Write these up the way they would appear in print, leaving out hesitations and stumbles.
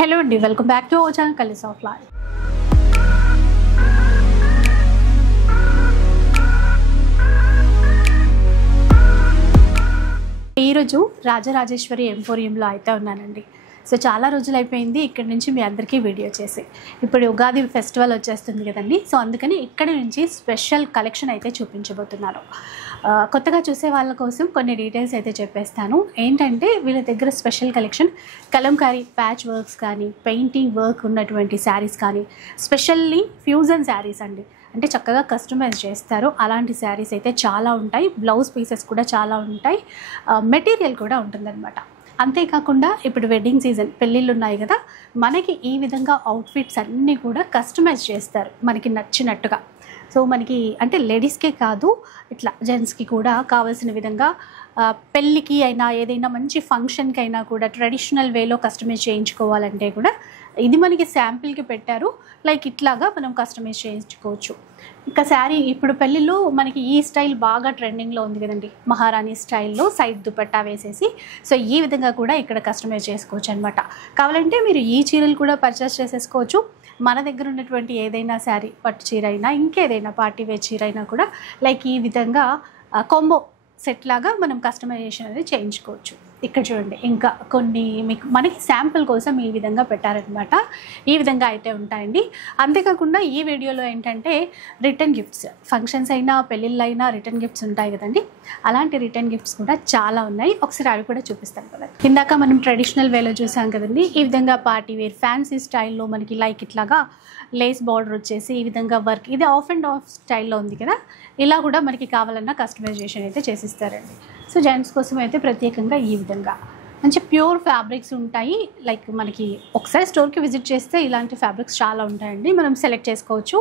Hello అండి, welcome back to our channel colours of life. ఈరోజు రాజరాజేశ్వరి ఎంపోరియంలో అయితే ఉన్నానండి. సో చాలా రోజులు అయిపోయింది ఇక్కడి నుంచి మీ అందరికీ వీడియో చేసి. ఇప్పుడు ఉగాది ఫెస్టివల్ వచ్చేస్తుంది కదండి, సో అందుకని ఇక్కడి నుంచి స్పెషల్ కలెక్షన్ అయితే చూపించబోతున్నాను. కొత్తగా చూసే వాళ్ళ కోసం కొన్ని డీటెయిల్స్ అయితే చెప్పేస్తాను. ఏంటంటే వీళ్ళ దగ్గర special collection Kalamkari patch works కానీ, పెయింటింగ్ వర్క్ ఉన్నటువంటి శారీస్ కానీ, స్పెషల్లీ ఫ్యూజన్ శారీస్ అండి, అంటే చక్కగా కస్టమైజ్ చేస్తారు. అలాంటి శారీస్ అయితే చాలా ఉంటాయి. బ్లౌజ్ పీసెస్ కూడా చాలా ఉంటాయి, మెటీరియల్ కూడా ఉంటుందన్నమాట. అంతేకాకుండా ఇప్పుడు వెడ్డింగ్ సీజన్, పెళ్ళిళ్ళు ఉన్నాయి కదా, మనకి ఈ విధంగా అవుట్ఫిట్స్ అన్నీ కూడా కస్టమైజ్ చేస్తారు మనకి నచ్చినట్టుగా. సో మనకి అంటే లేడీస్కే కాదు, ఇట్లా జెంట్స్కి కూడా కావాల్సిన విధంగా పెళ్ళికి అయినా ఏదైనా మంచి ఫంక్షన్కి అయినా కూడా ట్రెడిషనల్ వేలో కస్టమైజ్ చేయించుకోవాలంటే కూడా ఇది మనకి శాంపిల్కి పెట్టారు. లైక్ ఇట్లాగా మనం కస్టమైజ్ చేయించుకోవచ్చు. ఇంకా శారీ ఇప్పుడు పెళ్ళిలో మనకి ఈ స్టైల్ బాగా ట్రెండింగ్లో ఉంది కదండి, మహారాణి స్టైల్లో సైడ్ దుపట్టా వేసేసి. సో ఈ విధంగా కూడా ఇక్కడ కస్టమైజ్ చేసుకోవచ్చు అనమాట. కావాలంటే మీరు ఈ చీరలు కూడా పర్చేస్ చేసేసుకోవచ్చు. మన దగ్గర ఉన్నటువంటి ఏదైనా శారీ, పట్టు చీర అయినా ఇంకేదైనా పార్టీ వేర్ చీర అయినా కూడా లైక్ ఈ విధంగా కొంబో సెట్ లాగా మనం కస్టమైజేషన్ అనేది చేయించుకోవచ్చు. ఇక్కడ చూడండి, ఇంకా కొన్ని మనకి శాంపుల్ కోసం ఈ విధంగా పెట్టారనమాట. ఈ విధంగా అయితే ఉంటాయండి. అంతేకాకుండా ఈ వీడియోలో ఏంటంటే రిటర్న్ గిఫ్ట్స్, ఫంక్షన్స్ అయినా పెళ్ళిళ్ళు అయినా రిటర్న్ గిఫ్ట్స్ ఉంటాయి కదండి, అలాంటి రిటర్న్ గిఫ్ట్స్ కూడా చాలా ఉన్నాయి. ఒకసారి అవి కూడా చూపిస్తాను కదా. ఇందాక మనం ట్రెడిషనల్ వేలో చూసాం కదండి, ఈ విధంగా పార్టీ వేర్ ఫ్యాన్సీ స్టైల్లో మనకి లైక్ ఇట్లాగా లేస్ బార్డర్ వచ్చేసి ఈ విధంగా వర్క్, ఇది ఆఫ్ అండ్ ఆఫ్ స్టైల్లో ఉంది కదా, ఇలా కూడా మనకి కావాలన్నా కస్టమైజేషన్ అయితే చేసిస్తారండి. సో జెంట్స్ కోసం అయితే ప్రత్యేకంగా ఈ విధంగా మంచి ప్యూర్ ఫ్యాబ్రిక్స్ ఉంటాయి. లైక్ మనకి ఒకసారి స్టోర్కి విజిట్ చేస్తే ఇలాంటి ఫ్యాబ్రిక్స్ చాలా ఉంటాయండి, మనం సెలెక్ట్ చేసుకోవచ్చు.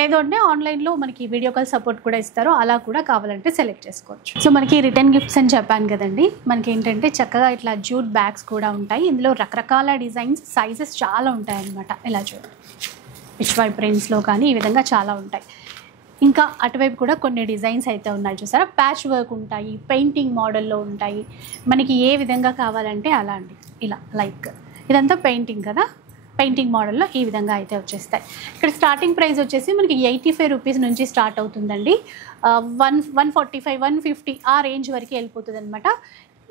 లేదు అంటే ఆన్లైన్లో మనకి వీడియో కాల్ సపోర్ట్ కూడా ఇస్తారు, అలా కూడా కావాలంటే సెలెక్ట్ చేసుకోవచ్చు. సో మనకి రిటర్న్ గిఫ్ట్స్ అని చెప్పాను కదండి, మనకి ఏంటంటే చక్కగా ఇట్లా జూట్ బ్యాగ్స్ కూడా ఉంటాయి. ఇందులో రకరకాల డిజైన్స్, సైజెస్ చాలా ఉంటాయి అన్నమాట. ఇలా చూడండి, పిచ్వాయ్ ప్రింట్స్లో కానీ ఈ విధంగా చాలా ఉంటాయి. ఇంకా అటువైపు కూడా కొన్ని డిజైన్స్ అయితే ఉన్నాయి చూసారా, ప్యాచ్ వర్క్ ఉంటాయి, పెయింటింగ్ మోడల్లో ఉంటాయి. మనకి ఏ విధంగా కావాలంటే అలా అండి. ఇలా లైక్ ఇదంతా పెయింటింగ్ కదా, పెయింటింగ్ మోడల్లో ఈ విధంగా అయితే వచ్చేస్తాయి. ఇక్కడ స్టార్టింగ్ ప్రైస్ వచ్చేసి మనకి 85 రూపీస్ నుంచి స్టార్ట్ అవుతుందండి. 145, 150 ఆ రేంజ్ వరకు వెళ్ళిపోతుంది అనమాట.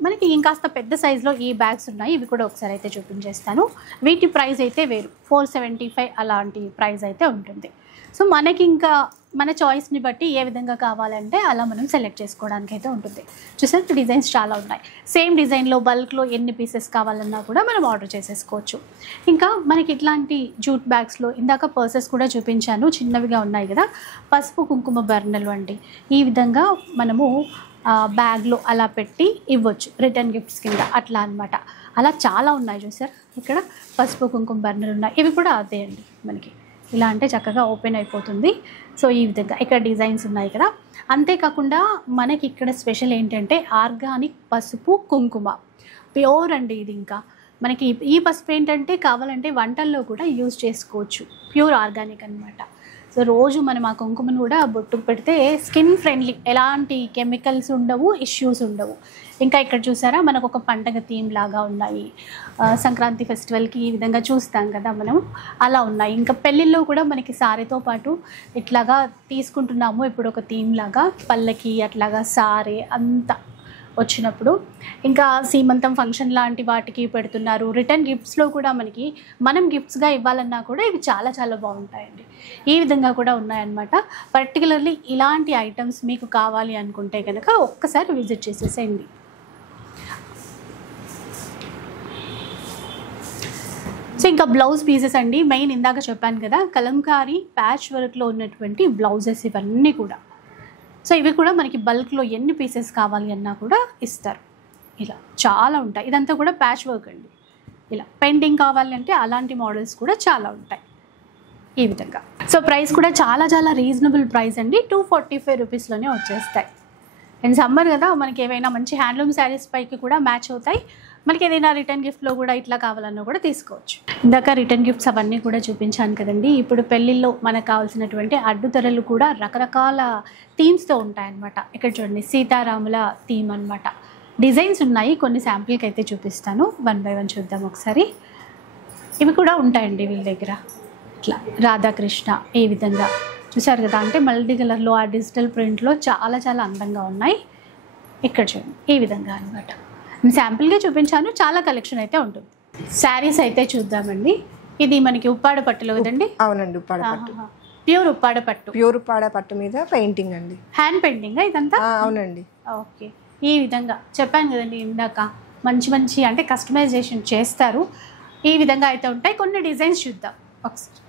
మనకి ఇంకాస్త పెద్ద సైజులో ఈ బ్యాగ్స్ ఉన్నాయి, ఇవి కూడా ఒకసారి అయితే చూపించేస్తాను. వీటి ప్రైస్ అయితే వేరు, 475 అలాంటి ప్రైస్ అయితే ఉంటుంది. సో మనకి ఇంకా మన చాయిస్ని బట్టి ఏ విధంగా కావాలంటే అలా మనం సెలెక్ట్ చేసుకోవడానికి అయితే ఉంటుంది. చూసారు, డిజైన్స్ చాలా ఉన్నాయి. సేమ్ డిజైన్లో బల్క్లో ఎన్ని పీసెస్ కావాలన్నా కూడా మనం ఆర్డర్ చేసేసుకోవచ్చు. ఇంకా మనకి ఇట్లాంటి జూట్ బ్యాగ్స్లో ఇందాక పర్సెస్ కూడా చూపించాను, చిన్నవిగా ఉన్నాయి కదా, పసుపు కుంకుమ బర్నలు అండి. ఈ విధంగా మనము బ్యాగ్లో అలా పెట్టి ఇవ్వచ్చు రిటర్న్ గిఫ్ట్స్ కింద, అట్లా అనమాట. అలా చాలా ఉన్నాయి చూసారు, ఇక్కడ పసుపు కుంకుమ బర్నలు ఉన్నాయి. ఇవి కూడా అదే అండి, మనకి ఇలా అంటే చక్కగా ఓపెన్ అయిపోతుంది. సో ఈ విధంగా ఇక్కడ డిజైన్స్ ఉన్నాయి కదా. అంతేకాకుండా మనకి ఇక్కడ స్పెషల్ ఏంటంటే ఆర్గానిక్ పసుపు కుంకుమ, ప్యూర్ అండి ఇది. ఇంకా మనకి ఈ పసుపు ఏంటంటే కావాలంటే వంటల్లో కూడా యూజ్ చేసుకోవచ్చు, ప్యూర్ ఆర్గానిక్ అనమాట. సో రోజు మనం ఆ కుంకుమను కూడా బొట్టుకు పెడితే స్కిన్ ఫ్రెండ్లీ, ఎలాంటి కెమికల్స్ ఉండవు, ఇష్యూస్ ఉండవు. ఇంకా ఇక్కడ చూసారా, మనకు ఒక పండగ థీమ్ లాగా ఉన్నాయి. సంక్రాంతి ఫెస్టివల్కి ఈ విధంగా చూస్తాం కదా మనం, అలా ఉన్నాయి. ఇంకా పెళ్ళిళ్ళు కూడా మనకి సారీతో పాటు ఇట్లాగా తీసుకుంటున్నాము ఇప్పుడు, ఒక థీమ్ లాగా పల్లకి అట్లాగా సారీ అంతా వచ్చినప్పుడు. ఇంకా సీమంతం ఫంక్షన్ లాంటి వాటికి పెడుతున్నారు. రిటర్న్ గిఫ్ట్స్లో కూడా మనకి మనం గిఫ్ట్స్గా ఇవ్వాలన్నా కూడా ఇవి చాలా చాలా బాగుంటాయండి. ఈ విధంగా కూడా ఉన్నాయన్నమాట. పర్టికులర్లీ ఇలాంటి ఐటమ్స్ మీకు కావాలి అనుకుంటే కనుక ఒక్కసారి విజిట్ చేసేసేయండి. సో ఇంకా బ్లౌజ్ పీసెస్ అండి, మెయిన్ ఇందాక చెప్పాను కదా, కలంకారీ ప్యాచ్ వర్క్లో ఉన్నటువంటి బ్లౌజెస్ ఇవన్నీ కూడా. సో ఇవి కూడా మనకి బల్క్లో ఎన్ని పీసెస్ కావాలి అన్నా కూడా ఇస్తారు. ఇలా చాలా ఉంటాయి. ఇదంతా కూడా ప్యాచ్ వర్క్ అండి. ఇలా పెయింటింగ్ కావాలంటే అలాంటి మోడల్స్ కూడా చాలా ఉంటాయి ఈ విధంగా. సో ప్రైస్ కూడా చాలా చాలా రీజనబుల్ ప్రైస్ అండి, 245 రూపీస్లోనే వచ్చేస్తాయి. అండ్ సమ్మర్ కదా, మనకి ఏవైనా మంచి హ్యాండ్లూమ్ శారీస్ పైకి కూడా మ్యాచ్ అవుతాయి. మనకి ఏదైనా రిటర్న్ గిఫ్ట్లో కూడా ఇట్లా కావాలన్నా కూడా తీసుకోవచ్చు. ఇందాక రిటర్న్ గిఫ్ట్స్ అవన్నీ కూడా చూపించాను కదండి. ఇప్పుడు పెళ్ళిళ్ళలో మనకు కావాల్సినటువంటి అడ్డుతెరలు కూడా రకరకాల థీమ్స్తో ఉంటాయన్నమాట. ఇక్కడ చూడండి, సీతారాముల థీమ్ అనమాట. డిజైన్స్ ఉన్నాయి, కొన్ని శాంపిల్కి అయితే చూపిస్తాను, 1 by 1 చూద్దాం ఒకసారి. ఇవి కూడా ఉంటాయండి వీళ్ళ దగ్గర. ఇట్లా రాధాకృష్ణ ఈ విధంగా చూసారు కదా, అంటే మల్టీ కలర్లో ఆ డిజిటల్ ప్రింట్లో చాలా చాలా అందంగా ఉన్నాయి. ఇక్కడ చూడండి ఈ విధంగా అనమాట. నేను శాంపుల్గా చూపించాను, చాలా కలెక్షన్ అయితే ఉంటుంది. శారీస్ అయితే చూద్దామండి. ఇది మనకి ఉప్పాడ పట్టులో కదండి? అవునండి, ఉప్పాడ పట్టు, ప్యూర్ ఉప్పాడ పట్టు. ప్యూర్ ఉప్పాడ పట్టు మీద పెయింటింగ్ అండి. హ్యాండ్ పెయింటింగ్ ఇదంతా? అవునండి. ఓకే, ఈ విధంగా చెప్పాను కదండి ఇందాక, మంచి మంచి అంటే కస్టమైజేషన్ చేస్తారు. ఈ విధంగా అయితే ఉంటాయి. కొన్ని డిజైన్స్ చూద్దాం ఒకసారి.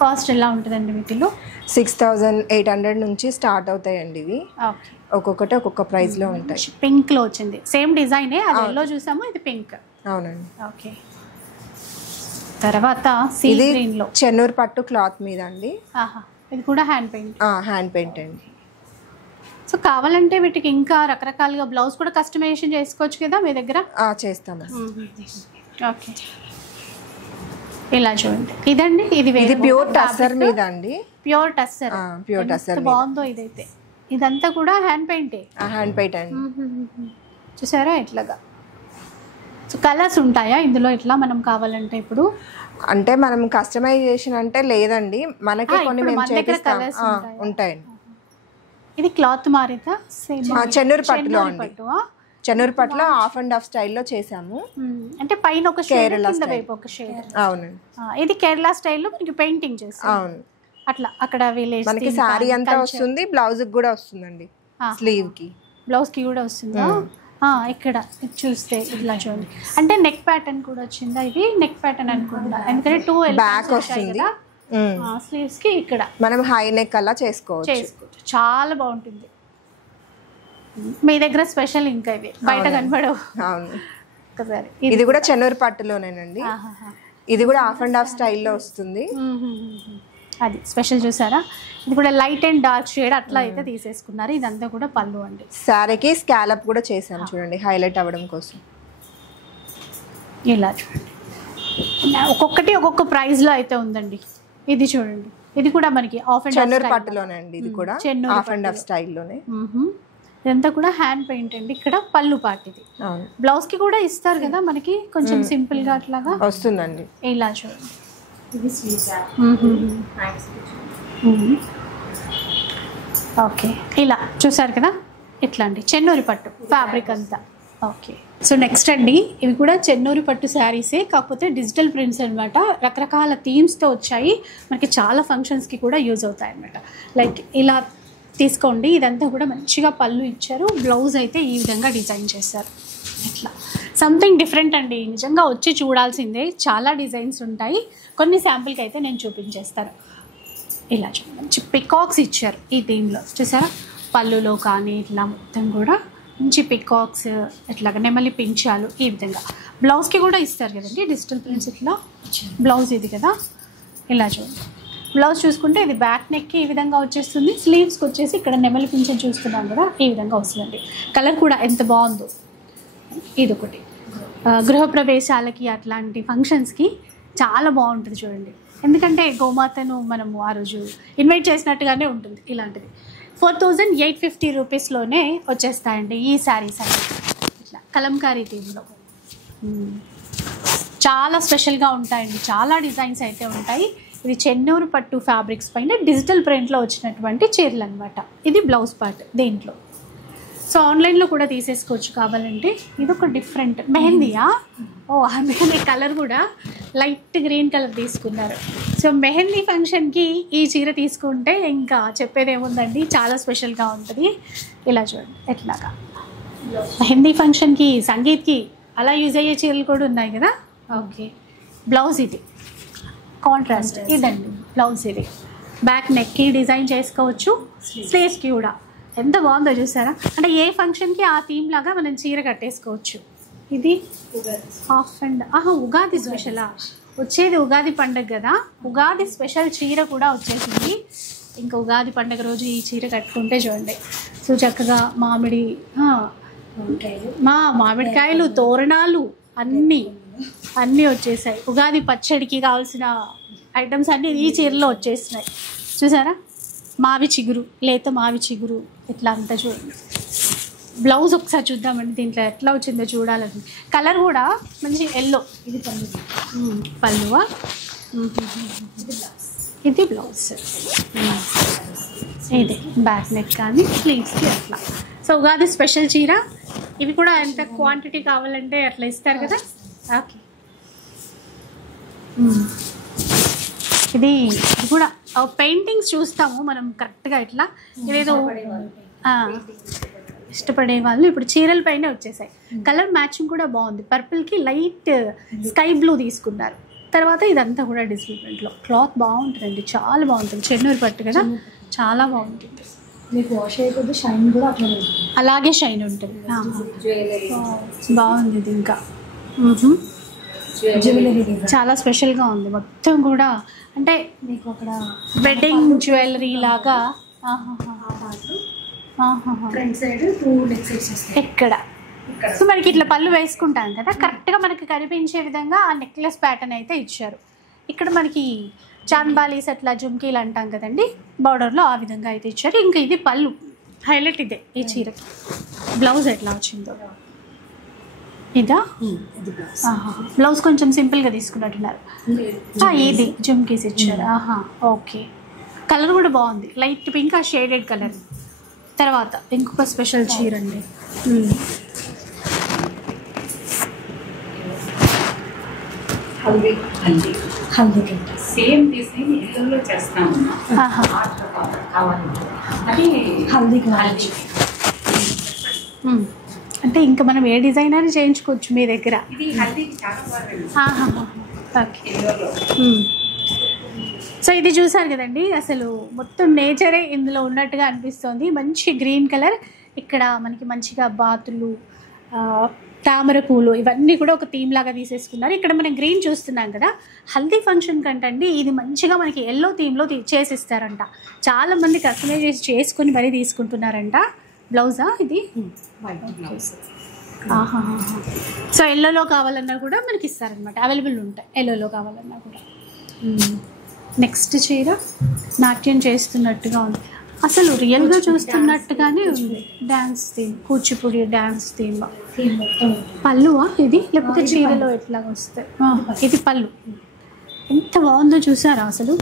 కాస్ట్ ఎలా ఉంటుందండి వీటిలో? 6800 నుంచి స్టార్ట్ అవుతాయండి ఇవి. ఓకే, ఒక్కొక్కటి ఒక్కొక్క ప్రైస్లో ఉంటాయి. పింక్లో వచ్చింది, సేమ్ డిజైనే, అది ఎల్లో చూసాము, ఇది పింక్. అవునండి. ఓకే, తర్వాత సీ గ్రీన్లో చెన్నూరు పట్టు క్లాత్ మీద అండి. ఇది కూడా హ్యాండ్ పెయింట్. హ్యాండ్ పెయింట్ అండి. సో కావాలంటే వీటికి ఇంకా రకరకాలుగా బ్లౌజ్ కూడా కస్టమైజేషన్ చేసుకోవచ్చు కదా మీ దగ్గర? చేస్తాము. ఓకే, ఇలా చూడండి. ఇదండి, ఇది ప్యూర్ టస్సర్ మీద అండి. ప్యూర్ టస్సర్. ప్యూర్ టస్సర్ బాగుందో ఇదైతే. ఇదంతా కూడా హ్యాండ్ పెయింటే. హ్యాండ్ పెయింట్ అండి. చూసారా ఇట్లాగా. సో కలర్స్ ఉంటాయా ఇందులో ఇట్లా మనం కావాలంటే? ఇప్పుడు అంటే మనం కస్టమైజేషన్ అంటే లేదండి, మనకి కొన్ని మేము చేపిస్తాం. ఉంటాయండి. ఇది క్లాత్ మారిదా? చెన్నూరు పట్టులో అండి. చెన్నూరు పట్టులో హాఫ్ అండ్ హాఫ్ స్టైల్లో చేసాము. అంటే పైన ఒక షేడ్, కింద వైపు ఒక షేడ్. అవునండి. ఇది కేరళ స్టైల్లో మనకి పెయింటింగ్ చేస్తాం. అవును, అట్లా అక్కడ విలేజ్ మనకి సారీ అంతా వస్తుంది, బ్లౌజ్ కి కూడా వస్తుందండి, స్లీవ్ కి, బ్లౌజ్ కి కూడా వస్తుందా? ఇక్కడ చూస్తే ఇట్లా చూడండి. అంటే నెక్ ప్యాటర్న్ కూడా వచ్చిందా? ఇది నెక్ ప్యాటర్న్ అనుకుంటా, ఎందుకంటే 2 బ్యాక్ వస్తుంది. స్లీవ్స్ కి ఇక్కడ మనం హై నెక్ అలా చేసుకోవచ్చు. చాలా బాగుంటుంది. మీ దగ్గర స్పెషల్ ఇంకా ఇవి బయట కనపడవు. అవును. ఒకసారి ఇది కూడా చెన్నూరు పట్టులోనేనండి. ఇది కూడా హాఫ్ అండ్ హాఫ్ స్టైల్లో వస్తుంది. అది స్పెషల్ చూసారా? ఇది కూడా లైట్ అండ్ డార్క్ షేడ్ అట్లా అయితే తీసేసుకున్నారు. ఇదంతా కూడా పళ్ళు అండి. శారీకి స్కాలప్ కూడా చేసాం చూడండి, హైలైట్ అవ్వడం కోసం. ఇలా చూడండి, ఒక్కొక్కటి ఒక్కొక్క ప్రైస్ లో అయితే ఉందండి. ఇది చూడండి, ఇది కూడా మనకి హాఫ్ అండ్ చెన్నూరు పట్టులోనే అండి. ఇది కూడా హాఫ్ అండ్ హాఫ్ స్టైల్లోనే. ఇదంతా కూడా హ్యాండ్ పెయింట్ అండి. ఇక్కడ పళ్ళు పార్ట్. ఇది బ్లౌజ్ కి కూడా ఇస్తారు కదా మనకి, కొంచెం సింపుల్ గా అట్లాగా వస్తుందండి. ఇలా చూడండి. ఓకే, ఇలా చూసారు కదా, ఇట్లా అండి చెన్నూరి పట్టు ఫ్యాబ్రిక్ అంతా. ఓకే, సో నెక్స్ట్ అండి, ఇవి కూడా చెన్నూరి పట్టు శారీసే, కాకపోతే డిజిటల్ ప్రింట్స్ అనమాట. రకరకాల థీమ్స్తో వచ్చాయి, మనకి చాలా ఫంక్షన్స్కి కూడా యూజ్ అవుతాయి అనమాట. లైక్ ఇలా తీసుకోండి, ఇదంతా కూడా మంచిగా పళ్ళు ఇచ్చారు, బ్లౌజ్ అయితే ఈ విధంగా డిజైన్ చేశారు. ఇట్లా సంథింగ్ డిఫరెంట్ అండి, నిజంగా వచ్చి చూడాల్సిందే. చాలా డిజైన్స్ ఉంటాయి, కొన్ని శాంపుల్కి అయితే నేను చూపించేస్తాను. ఇలా చూడండి, మంచి పికాక్స్ ఇచ్చారు ఈ థీమ్లో. చూసారా, పళ్ళులో కానీ ఇట్లా మొత్తం కూడా మంచి పికాక్స్, ఇట్లాగా నెమలి పించాలు ఈ విధంగా. బ్లౌజ్కి కూడా ఇస్తారు కదండి డిజిటల్ ప్రింట్స్. ఇట్లా బ్లౌజ్ ఇది కదా, ఇలా చూడండి. బ్లౌజ్ చూసుకుంటే ఇది బ్యాక్ నెక్కి ఈ విధంగా వచ్చేస్తుంది, స్లీవ్స్కి వచ్చేసి ఇక్కడ నెమలి పింఛన్ చూస్తున్నాం కదా ఈ విధంగా వస్తుందండి. కలర్ కూడా ఎంత బాగుందో. ఇది ఒకటి గృహప్రవేశాలకి అట్లాంటి ఫంక్షన్స్కి చాలా బాగుంటుంది చూడండి, ఎందుకంటే గోమాతను మనము ఆ రోజు ఇన్వైట్ చేసినట్టుగానే ఉంటుంది. ఇలాంటిది 4850 రూపీస్లోనే వచ్చేస్తాయండి ఈ శారీస్ అన్నీ. ఇట్లా కలంకారీ థీమ్లో చాలా స్పెషల్గా ఉంటాయండి, చాలా డిజైన్స్ అయితే ఉంటాయి. ఇది చెన్నూరు పట్టు ఫ్యాబ్రిక్స్ పైన డిజిటల్ ప్రింట్లో వచ్చినటువంటి చీరలు అనమాట. ఇది బ్లౌజ్ పార్ట్ దీంట్లో. సో ఆన్లైన్లో కూడా తీసేసుకోవచ్చు కావాలంటే. ఇది ఒక డిఫరెంట్ మెహందీయా, మెహందీ కలర్ కూడా లైట్ గ్రీన్ కలర్ తీసుకున్నారు. సో మెహందీ ఫంక్షన్కి ఈ చీర తీసుకుంటే ఇంకా చెప్పేది ఏముందండి, చాలా స్పెషల్గా ఉంటుంది. ఇలా చూడండి, ఎట్లాగా మెహందీ ఫంక్షన్కి సంగీత్కి అలా యూజ్ అయ్యే చీరలు కూడా ఉన్నాయి కదా. ఓకే, బ్లౌజ్ ఇది కాంట్రాస్ట్. ఇదండి బ్లౌజ్, ఇది బ్యాక్ నెక్కి డిజైన్ చేసుకోవచ్చు, స్లీవ్స్కి కూడా. ఎంత బాగుందో చూసారా, అంటే ఏ ఫంక్షన్కి ఆ థీమ్ లాగా మనం చీర కట్టేసుకోవచ్చు. ఇది హాఫ్ అండ్ ఉగాది స్పెషలా, వచ్చేది ఉగాది పండుగ కదా, ఉగాది స్పెషల్ చీర కూడా వచ్చేసింది. ఇంకా ఉగాది పండుగ రోజు ఈ చీర కట్టుకుంటే చూడండి, సో చక్కగా మామిడికాయలు తోరణాలు అన్నీ వచ్చేసాయి. ఉగాది పచ్చడికి కావాల్సిన ఐటమ్స్ అన్నీ ఈ చీరలో వచ్చేసినాయి. చూసారా, మావి చిగురు, లేత మావి చిగురు, ఇట్లా అంతా చూడండి. బ్లౌజ్ ఒకసారి చూద్దామండి, దీంట్లో ఎట్లా వచ్చిందో చూడాలని. కలర్ కూడా మంచి ఎల్లో, ఇది పళ్ళు పల్లువా, ఇది బ్లౌజ్, ఇది బ్యాక్ నెక్ కానీ స్లీవ్స్కి అట్లా. సో ఉగాది స్పెషల్ చీర. ఇవి కూడా ఎంత క్వాంటిటీ కావాలంటే అట్లా ఇస్తారు కదా. ఓకే, ఇది కూడా పెయింటింగ్స్ చూస్తాము మనం కరెక్ట్గా ఇట్లా. ఇదేదో ఇష్టపడే వాళ్ళు ఇప్పుడు చీరల పైన వచ్చేసాయి. కలర్ మ్యాచింగ్ కూడా బాగుంది. పర్పుల్కి లైట్ స్కై బ్లూ తీసుకున్నారు. తర్వాత ఇదంతా కూడా డిజిటల్ ప్రింట్లో. క్లాత్ బాగుంటుందండి, చాలా బాగుంటుంది. చెన్నూరు పట్టు కదా, చాలా బాగుంటుంది. మీకు వాష్ అయిపోతే షైన్ కూడా అట్లా అలాగే షైన్ ఉంటుంది. బాగుంది ఇది. ఇంకా జ్యువెలరీ చాలా స్పెషల్గా ఉంది. మొత్తం కూడా అంటే మీకు అక్కడ వెడ్డింగ్ జ్యువెలరీ లాగా. ఫ్రంట్ సైడ్ 2 నెక్ సెట్స్ వస్తాయి ఎక్కడ. సో మనకి ఇట్లా పళ్ళు వేసుకుంటాం కదా, కరెక్ట్గా మనకి కనిపించే విధంగా ఆ నెక్లెస్ ప్యాటర్న్ అయితే ఇచ్చారు. ఇక్కడ మనకి చాన్బాలీస్ అట్లా జుమ్కీలు అంటాం కదండి, బార్డర్లో ఆ విధంగా అయితే ఇచ్చారు. ఇంకా ఇది పళ్ళు హైలైట్ ఇదే ఈ చీరకి. బ్లౌజ్ ఎట్లా వచ్చిందో ఇదా. బ్లౌజ్ కొంచెం సింపుల్గా తీసుకున్నట్టున్నారు. ఇది జుమ్కీస్ ఇచ్చారు. ఓకే, కలర్ కూడా బాగుంది, లైట్ పింక్, ఆ షేడెడ్ కలర్. తర్వాత ఇంకొక స్పెషల్ చీర అండి. హల్దీ హల్దీ హల్దీ సేమ్ డిజైన్ ఎల్లోలో చేస్తాము. అది హల్దీ హల్దీ అంటే ఇంకా మనం ఏ డిజైన్ అయినా చేయించుకోవచ్చు మీ దగ్గర. ఇది హల్దీకి చాలా బాగుంది. ఓకే. సో ఇది చూసారు కదండి, అసలు మొత్తం నేచరే ఇందులో ఉన్నట్టుగా అనిపిస్తుంది. మంచి గ్రీన్ కలర్. ఇక్కడ మనకి మంచిగా బాతులు, తామర పూలు ఇవన్నీ కూడా ఒక థీమ్ లాగా తీసేసుకున్నారు. ఇక్కడ మనం గ్రీన్ చూస్తున్నాం కదా, హల్దీ ఫంక్షన్ కంటండి ఇది మంచిగా మనకి ఎల్లో థీమ్లో చేసిస్తారంట. చాలామంది కస్టమైజ్ చేసుకుని మరీ తీసుకుంటున్నారంట. బ్లౌజా ఇది? సో ఎల్లోలో కావాలన్నా కూడా మనకి ఇస్తారనమాట, అవైలబుల్ ఉంటాయి ఎల్లోలో కావాలన్నా కూడా. నెక్స్ట్ చీర నాట్యం చేస్తున్నట్టుగా ఉంది, అసలు రియల్గా చూస్తున్నట్టుగానే ఉంది. Dance theme, Kuchipudi dance theme. పళ్ళువా ఇది, లేకపోతే చీరలో ఎట్లా వస్తాయి? ఇది పళ్ళు. ఎంత బాగుందో చూసారా అసలు.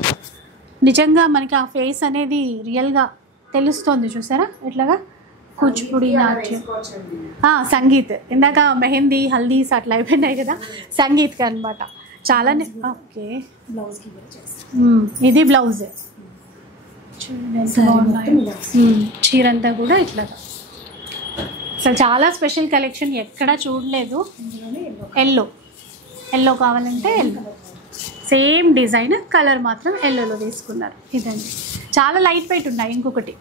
నిజంగా మనకి ఆ ఫేస్ అనేది రియల్గా తెలుస్తోంది చూసారా ఎట్లాగా. కూచిపూడి నాట్యం, సంగీత్. ఇందాక మెహందీ హల్దీస్ అట్లా అయిపోయినాయి కదా, సంగీత్కి అనమాట. చాలానే. ఓకే, బ్లౌజ్కి ఇది బ్లౌజ్. చీర అంతా కూడా ఇట్లా. అసలు చాలా స్పెషల్ కలెక్షన్, ఎక్కడా చూడలేదు. ఎల్లో, ఎల్లో కావాలంటే ఎల్లో, సేమ్ డిజైన్, కలర్ మాత్రం ఎల్లోలో తీసుకున్నారు. ఇదండి, చాలా లైట్ వెయిట్ ఉన్నాయి. ఇంకొకటి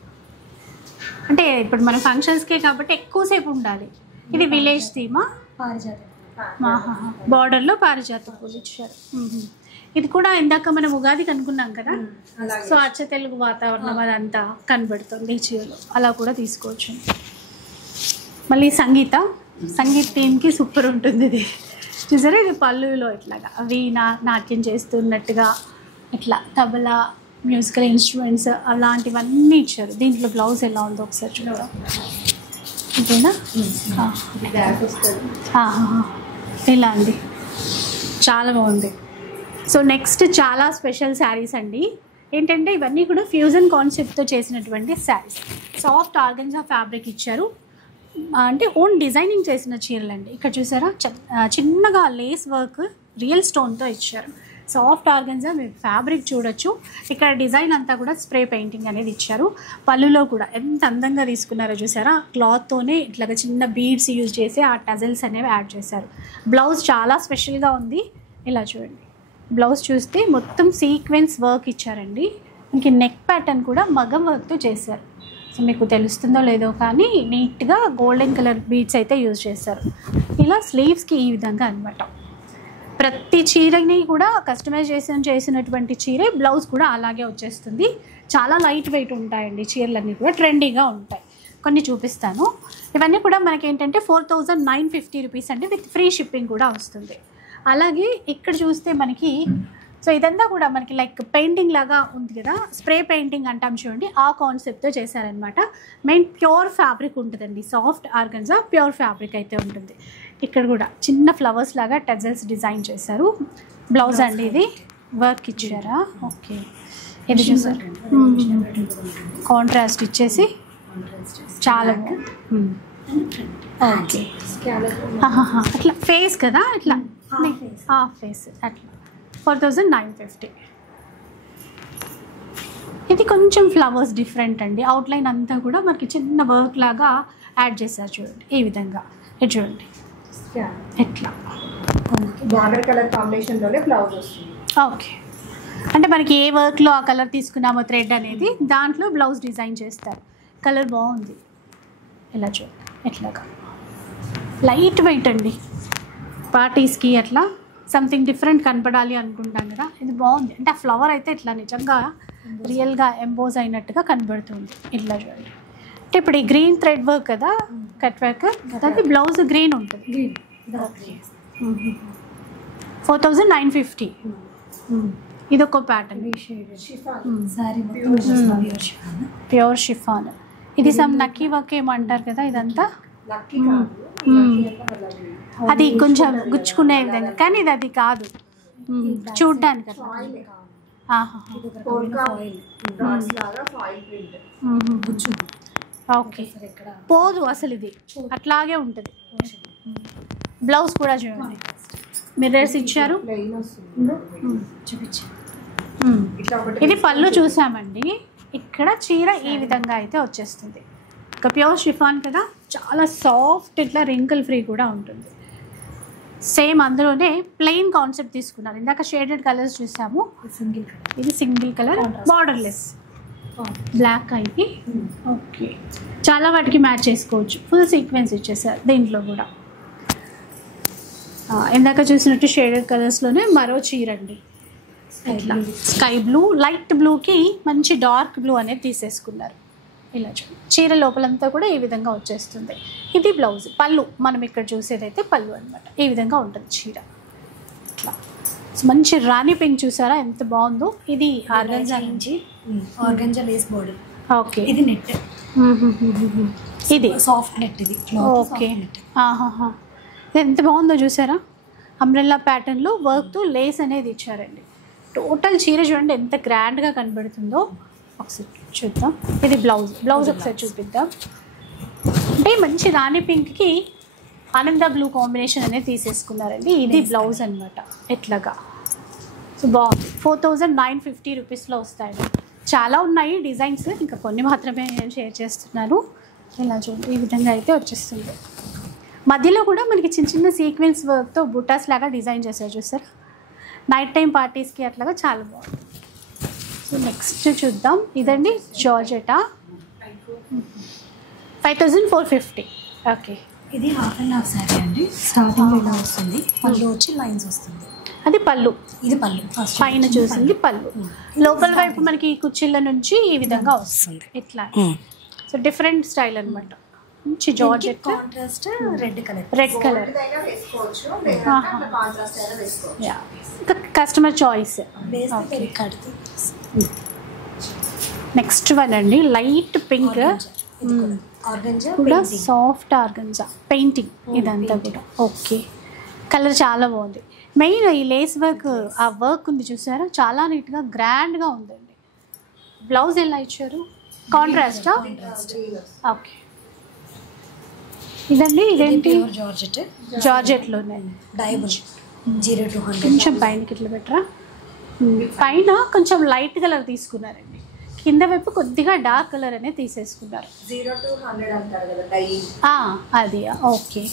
అంటే ఇప్పుడు మన ఫంక్షన్స్కే కాబట్టి ఎక్కువసేపు ఉండాలి. ఇది విలేజ్ థీమా, పారిజాతం బార్డర్లో పారిజాత పూలు ఇచ్చారు. ఇది కూడా ఇందాక మనం ఉగాదికి అనుకున్నాం కదా, సో అచ్చ తెలుగు వాతావరణం అదంతా కనబడుతుంది ఈ చీరలో. అలా కూడా తీసుకోవచ్చు. మళ్ళీ సంగీత్ థీమ్కి సూపర్ ఉంటుంది ఇది. చూసారా, ఇది పళ్ళులో ఇట్లాగా అవి నాట్యం చేస్తున్నట్టుగా ఇట్లా తబలా, మ్యూజికల్ ఇన్స్ట్రుమెంట్స్ అలాంటివన్నీ ఇచ్చారు. దీంట్లో బ్లౌజ్ ఎలా ఉందో ఒకసారి చూద్దాం. ఇదేనా? ఇలా అండి, చాలా బాగుంది. సో నెక్స్ట్ చాలా స్పెషల్ శారీస్ అండి. ఏంటంటే ఇవన్నీ కూడా ఫ్యూజన్ కాన్సెప్ట్తో చేసినటువంటి శారీస్. సాఫ్ట్ ఆర్గన్జా ఫ్యాబ్రిక్ ఇచ్చారు, అంటే ఓన్ డిజైనింగ్ చేసిన చీరలు అండి. ఇక్కడ చూసారా, చిన్నగా లేస్ వర్క్ రియల్ స్టోన్తో ఇచ్చారు. సాఫ్ట్ ఆర్గన్జా మీరు ఫ్యాబ్రిక్ చూడొచ్చు. ఇక్కడ డిజైన్ అంతా కూడా స్ప్రే పెయింటింగ్ అనేది ఇచ్చారు. పళ్ళులో కూడా ఎంత అందంగా తీసుకున్నారో చూసారా, క్లాత్తోనే ఇట్లాగా చిన్న బీడ్స్ యూజ్ చేసి ఆ టజల్స్ అనేవి యాడ్ చేశారు. బ్లౌజ్ చాలా స్పెషల్గా ఉంది. ఇలా చూడండి, బ్లౌజ్ చూస్తే మొత్తం సీక్వెన్స్ వర్క్ ఇచ్చారండి. ఇంక నెక్ ప్యాటర్న్ కూడా మగం వర్క్తో చేశారు. సో మీకు తెలుస్తుందో లేదో కానీ నీట్గా గోల్డెన్ కలర్ బీడ్స్ అయితే యూజ్ చేశారు. ఇలా స్లీవ్స్కి ఈ విధంగా అనమాట. ప్రతి చీరని కూడా కస్టమైజేషన్ చేసినటువంటి చీరే బ్లౌజ్ కూడా అలాగే వచ్చేస్తుంది. చాలా లైట్ వెయిట్ ఉంటాయండి చీరలన్నీ కూడా, ట్రెండీగా ఉంటాయి. కొన్ని చూపిస్తాను. ఇవన్నీ కూడా మనకి ఏంటంటే 4950 రూపీస్ అండి, విత్ ఫ్రీ షిప్పింగ్ కూడా వస్తుంది. అలాగే ఇక్కడ చూస్తే మనకి సో ఇదంతా కూడా మనకి లైక్ పెయింటింగ్ లాగా ఉంది కదా, స్ప్రే పెయింటింగ్ అంటాం చూడండి, ఆ కాన్సెప్ట్తో చేశారనమాట. మెయిన్ ప్యూర్ ఫ్యాబ్రిక్ ఉంటుందండి, సాఫ్ట్ ఆర్గన్జా ప్యూర్ ఫ్యాబ్రిక్ అయితే ఉంటుంది. ఇక్కడ కూడా చిన్న ఫ్లవర్స్ లాగా టజల్స్ డిజైన్ చేశారు. బ్లౌజ్ అండి ఇది వర్క్ ఇచ్చారా? ఓకే, ఇది చూసారు కాంట్రాస్ట్ ఇచ్చేసి చాలా బాగుంది. ఓకే, అట్లా ఫేస్ కదా, అట్లా ఫేస్ అట్లా 4950. ఇది కొంచెం ఫ్లవర్స్ డిఫరెంట్ అండి. అవుట్లైన్ అంతా కూడా మనకి చిన్న వర్క్ లాగా యాడ్ చేశారు చూడండి. ఈ విధంగా ఇది చూడండి ఎట్లా బార్డర్ కలర్ కాంబినేషన్లోనే బ్లౌజ్ వస్తుంది. ఓకే, అంటే మనకి ఏ వర్క్లో ఆ కలర్ తీసుకున్నామో థ్రెడ్ అనేది దాంట్లో బ్లౌజ్ డిజైన్ చేస్తారు. కలర్ బాగుంది. ఇలా చూడండి ఎట్లాగా లైట్ వెయిట్ అండి. పార్టీస్కి అట్లా సంథింగ్ డిఫరెంట్ కనపడాలి అనుకుంటాం కదా, ఇది బాగుంది. అంటే ఆ ఫ్లవర్ అయితే ఇట్లా నిజంగా రియల్గా ఎంబోజ్ అయినట్టుగా కనబడుతుంది. ఇట్లా చూడండి. అంటే ఇప్పుడు ఈ గ్రీన్ థ్రెడ్ వర్క్ కదా, కట్ వర్క్, అది బ్లౌజ్ గ్రీన్ ఉంటుంది. 4950. ఇది ఒక ప్యాటర్న్ ప్యూర్ షిఫాన్. ఇది సమ్ నక్కీ వర్క్ ఏమంటారు కదా ఇదంతా. అది కొంచెం గుచ్చుకునే విధంగా, కానీ ఇది అది కాదు చూడ్డానికి అట్లా. ఓకే, పోదు అసలు, ఇది అట్లాగే ఉంటుంది. బ్లౌజ్ కూడా చూడండి మిర్రర్స్ ఇచ్చారు. ఇది పళ్ళు చూసామండి. ఇక్కడ చీర ఈ విధంగా అయితే వచ్చేస్తుంది. ఒక ప్యూర్ షిఫాన్ కదా, చాలా సాఫ్ట్, ఇట్లా రింకిల్ ఫ్రీ కూడా ఉంటుంది. సేమ్ అందులోనే ప్లెయిన్ కాన్సెప్ట్ తీసుకున్నారు. ఇందాక షేడెడ్ కలర్స్ చూసాము, ఇది సింగిల్ కలర్ బార్డర్లెస్ బ్లాక్ అయితే. ఓకే, చాలా వాటికి మ్యాచ్ చేసుకోవచ్చు. ఫుల్ సీక్వెన్స్ ఇచ్చేసారు దీంట్లో కూడా. ఇందాక చూసినట్టు షేడెడ్ కలర్స్లోనే మరో చీర అండి. ఇట్లా స్కై బ్లూ, లైట్ బ్లూకి మంచి డార్క్ బ్లూ అనేది తీసేసుకున్నారు. ఇలా చూడండి, చీర లోపలంతా కూడా ఈ విధంగా వచ్చేస్తుంది. ఇది బ్లౌజ్. పళ్ళు మనం ఇక్కడ చూసేదైతే పళ్ళు అనమాట. ఈ విధంగా ఉంటుంది చీర. ఇట్లా మంచి రాణి పింక్ చూసారా ఎంత బాగుందో. ఇది ఆర్గంజా నుంచి ఆర్గంజా లేస్ బార్డర్. ఓకే, ఇది నెట్, ఇది సాఫ్ట్ నెట్. ఇది ఓకే, ఇది ఎంత బాగుందో చూసారా. అంబ్రెల్లా ప్యాటర్న్లో వర్క్తో లేస్ అనేది ఇచ్చారండి. టోటల్ చీర చూడండి ఎంత గ్రాండ్గా కనబడుతుందో. ఒకసారి చూద్దాం. ఇది బ్లౌజ్. బ్లౌజ్ ఒకసారి చూపిద్దాం. అంటే మంచి రాణి పింక్కి ఆనంద బ్లూ కాంబినేషన్ అనేది తీసేసుకున్నారండి. ఇది బ్లౌజ్ అనమాట. ఎట్లాగా సో బాగుంది. 4950 రూపీస్లో వస్తాయండి. చాలా ఉన్నాయి డిజైన్స్, ఇంకా కొన్ని మాత్రమే నేను షేర్ చేస్తున్నాను. ఇలా చూడండి, ఈ విధంగా అయితే వచ్చేస్తుంది. మధ్యలో కూడా మనకి చిన్న చిన్న సీక్వెన్స్ వర్క్తో బుటాస్ లాగా డిజైన్ చేశారు చూసారు. నైట్ టైం పార్టీస్కి అట్లాగా చాలా బాగుంది. సో నెక్స్ట్ చూద్దాం. ఇదండి జార్జెటా, 5450. ఓకే, ఇది హాఫ్ అండ్ హాఫ్ శారీ అండి. స్టార్టింగ్ ఇలా వస్తుంది, పళ్ళు వచ్చి లైన్స్ వస్తుంది. అది పళ్ళు. ఇది పళ్ళు, పైన చూసింది పళ్ళు. లోపల వైపు మనకి కుచ్చిళ్ళ నుంచి ఈ విధంగా వస్తుంది ఇట్లా. సో డిఫరెంట్ స్టైల్ అనమాట. మంచి georgette contrast red colour. Red colour customer choice. Next one అండి లైట్ పింక్ కూడా సాఫ్ట్ ఆర్గంజా పెయింటింగ్ ఇదంతా కూడా. ఓకే, కలర్ చాలా బాగుంది. మెయిన్ ఈ లేస్ వర్క్, ఆ వర్క్ ఉంది చూసారా, చాలా నీట్గా గ్రాండ్గా ఉందండి. బ్లౌజ్ ఎలా ఇచ్చారు? కాంట్రాస్టా? ఓకే, ఇదండి ఇదేంటి? జార్జెట్. జార్జెట్లోనే డైబుల్ 0 to 100. కొంచెం పైనకి ఇట్లా పెట్టరా. పైన కొంచెం లైట్ కలర్ తీసుకున్నారండి, కింద వైపు కొద్దిగా డార్క్ కలర్ అనేది తీసేసుకున్నారు. 0 to 100 అంటారు కదా డై. అది ఓకే.